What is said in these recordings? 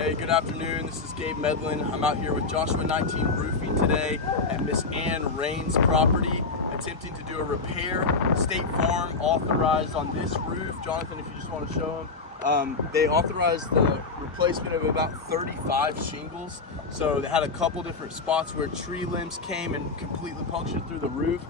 Hey, good afternoon. This is Gabe Medlin. I'm out here with Joshua 19 Roofing today at Miss Ann Rheins' property, attempting to do a repair. State Farm authorized on this roof. Jonathan, if you just want to show them, they authorized the replacement of about 35 shingles. So they had a couple different spots where tree limbs came and completely punctured through the roof.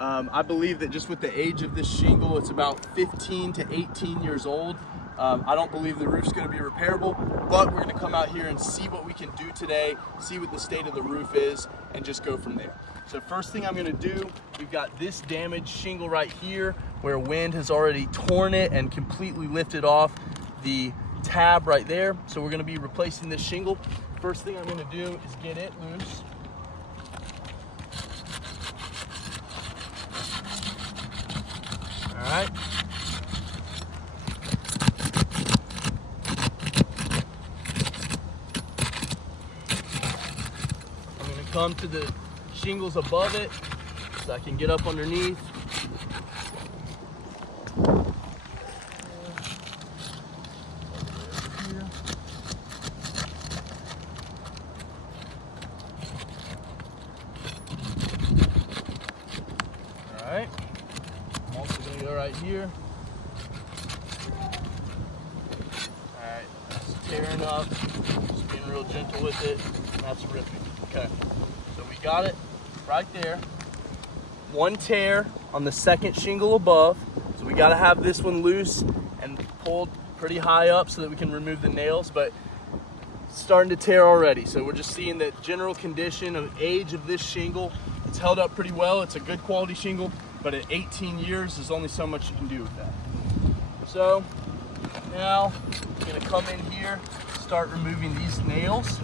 I believe that just with the age of this shingle, it's about 15 to 18 years old. I don't believe the roof's going to be repairable, but we're going to come out here and see what we can do today, see what the state of the roof is, and just go from there. So first thing I'm going to do, we've got this damaged shingle right here where wind has already torn it and completely lifted off the tab right there. So we're going to be replacing this shingle. First thing I'm going to do is get it loose. All right. Come to the shingles above it so I can get up underneath. All right, I'm also gonna go right here. All right, that's tearing up, just being real gentle with it, and that's ripping. Okay, so we got it right there. One tear on the second shingle above. So we gotta have this one loose and pulled pretty high up so that we can remove the nails, but it's starting to tear already. So we're just seeing the general condition of age of this shingle. It's held up pretty well. It's a good quality shingle, but at 18 years, there's only so much you can do with that. So now I'm gonna come in here, start removing these nails.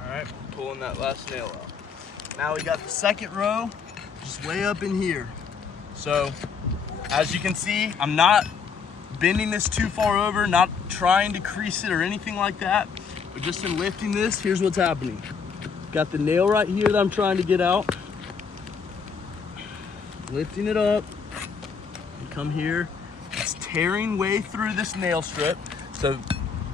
Alright, pulling that last nail out. Now we got the second row just way up in here. So as you can see, I'm not bending this too far over, not trying to crease it or anything like that, but just in lifting this, here's what's happening. Got the nail right here that I'm trying to get out. Lifting it up, and come here. It's tearing way through this nail strip. So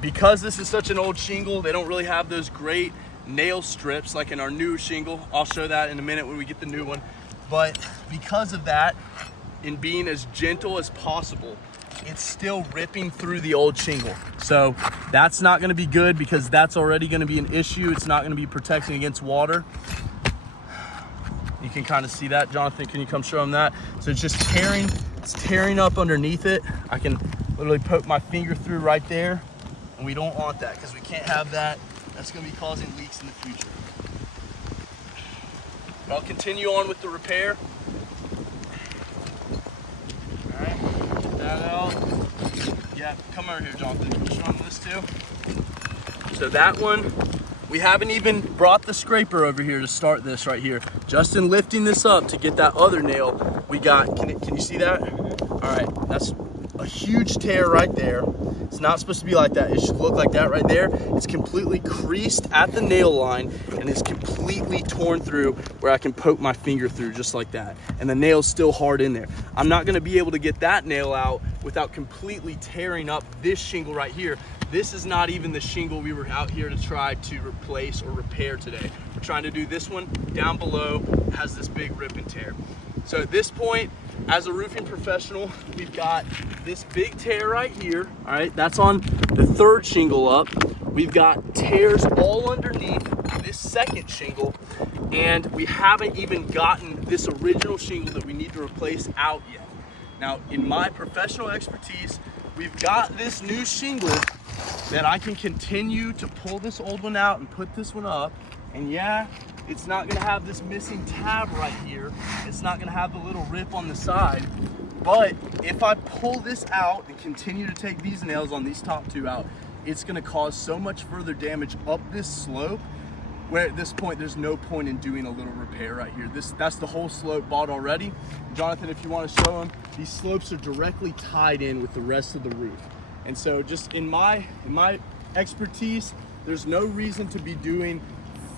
because this is such an old shingle, they don't really have those great nail strips like in our new shingle. I'll show that in a minute when we get the new one. But because of that, in being as gentle as possible, it's still ripping through the old shingle. So that's not gonna be good because that's already gonna be an issue. It's not gonna be protecting against water. You can kind of see that. Jonathan, can you come show them that? So it's just tearing, it's tearing up underneath it. I can literally poke my finger through right there, and we don't want that because we can't have that. That's gonna be causing leaks in the future. But I'll continue on with the repair. All right, get that out. Yeah, come over here, Jonathan. Can you show them this too? So that one, we haven't even brought the scraper over here to start this right here. Just in lifting this up to get that other nail, we got, can you see that? All right, that's a huge tear right there. It's not supposed to be like that. It should look like that right there. It's completely creased at the nail line and it's completely torn through where I can poke my finger through just like that. And the nail's still hard in there. I'm not gonna be able to get that nail out without completely tearing up this shingle right here. This is not even the shingle we were out here to try to replace or repair today. We're trying to do this one down below, has this big rip and tear. So at this point, as a roofing professional, we've got this big tear right here. All right, that's on the third shingle up. We've got tears all underneath this second shingle, and we haven't even gotten this original shingle that we need to replace out yet. Now, in my professional expertise, we've got this new shingle that I can continue to pull this old one out and put this one up. And yeah, it's not gonna have this missing tab right here. It's not gonna have the little rip on the side. But if I pull this out and continue to take these nails on these top two out, it's gonna cause so much further damage up this slope, where at this point there's no point in doing a little repair right here. That's the whole slope bought already. Jonathan, if you want to show them, these slopes are directly tied in with the rest of the roof. And so just in my expertise, there's no reason to be doing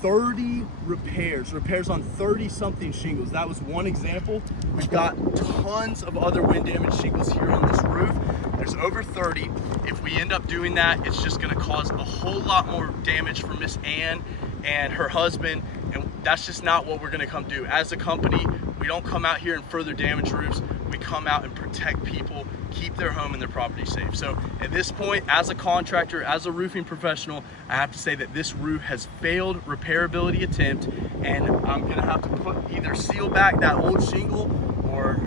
30 repairs on 30 something shingles. That was one example. We've got tons of other wind damage shingles here on this roof. There's over 30. If we end up doing that, it's just gonna cause a whole lot more damage for Miss Ann and her husband, and that's just not what we're gonna come do. As a company, we don't come out here and further damage roofs. We come out and protect people, keep their home and their property safe. So at this point, as a contractor, as a roofing professional, I have to say that this roof has failed repairability attempt, and I'm gonna have to either seal back that old shingle or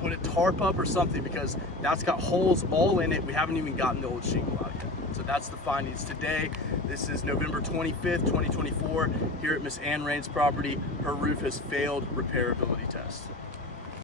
put a tarp up or something, because that's got holes all in it. We haven't even gotten the old shingle out yet. So that's the findings today. This is November 25th, 2024, here at Miss Ann Rheins' property. Her roof has failed repairability test.